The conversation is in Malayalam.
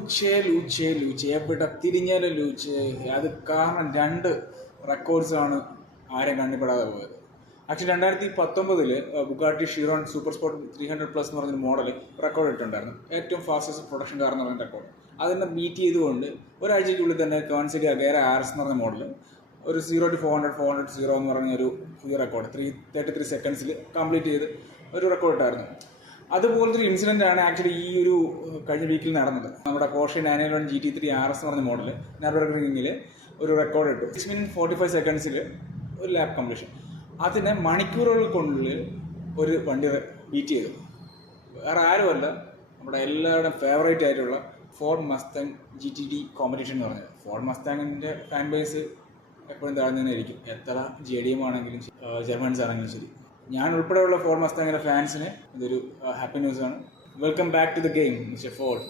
ലൂച്ചെ എവിടെ തിരിഞ്ഞാലും ലൂച്ചെ. അത് കാരണം 2 റെക്കോർഡ്സാണ് ആരും കണ്ണിപ്പെടാതെ പോയത്. ആക്ച്വലി 2019 ബുഗാട്ടി ഷിറോൺ സൂപ്പർ സ്പോർട്ട് 300+ എന്ന് പറഞ്ഞൊരു മോഡൽ റെക്കോർഡ് ഇട്ടുണ്ടായിരുന്നു. ഏറ്റവും ഫാസ്റ്റസ്റ്റ് പ്രൊഡക്ഷൻ കാർ എന്ന് പറയുന്ന റെക്കോർഡ്. അതിനെ ബീറ്റ് ചെയ്തുകൊണ്ട് ഒരാഴ്ചയ്ക്കുള്ളിൽ തന്നെ കോൺസിഡി അഗേര ആർഎസ് എന്ന് പറഞ്ഞ മോഡൽ ഒരു 0 to 400 എന്ന് പറഞ്ഞ ഒരു പുതിയ റെക്കോർഡ് 33 സെക്കൻഡ്സിൽ കംപ്ലീറ്റ് ചെയ്ത് ഒരു റെക്കോർഡ് ഇട്ടായിരുന്നു. അതുപോലത്തെ ഒരു ഇൻസിഡൻ്റ് ആണ് ആക്ച്വലി ഈ ഒരു കഴിഞ്ഞ വീക്കിൽ നടന്നത്. നമ്മുടെ പോർഷെ 911 GT3 RS എന്ന് പറഞ്ഞ മോഡൽ നർബർഗ്രിങ്ങിൽ ഒരു റെക്കോർഡ് ഇട്ടു. 6 minutes 45 seconds ഒരു ലാപ്പ് കംപ്ലീഷൻ. അതിനെ മണിക്കൂറുകൾക്കുള്ളിൽ ഒരു വണ്ടി ബീറ്റ് ചെയ്തു. വേറെ ആരുമല്ല, നമ്മുടെ എല്ലാവരുടെയും ഫേവറേറ്റ് ആയിട്ടുള്ള ഫോർഡ് മസ്താങ് GTD കോമ്പറ്റീഷൻ എന്ന് പറഞ്ഞത്. ഫോർഡ് മസ്താങ്ങിൻ്റെ ഫാൻ ബേസ് എപ്പോഴും താഴ്ന്നു തന്നെ ഇരിക്കും. എത്ര JDM ആണെങ്കിലും ജർമ്മൻസ് ആണെങ്കിലും ശരി. ഞാൻ ഉൾപ്പെടെയുള്ള ഫോർഡ് മസ്താങ്ങിൻ്റെ ഫാൻസിന് ഇതൊരു ഹാപ്പി ന്യൂസാണ്. Welcome back to the game mister Ford.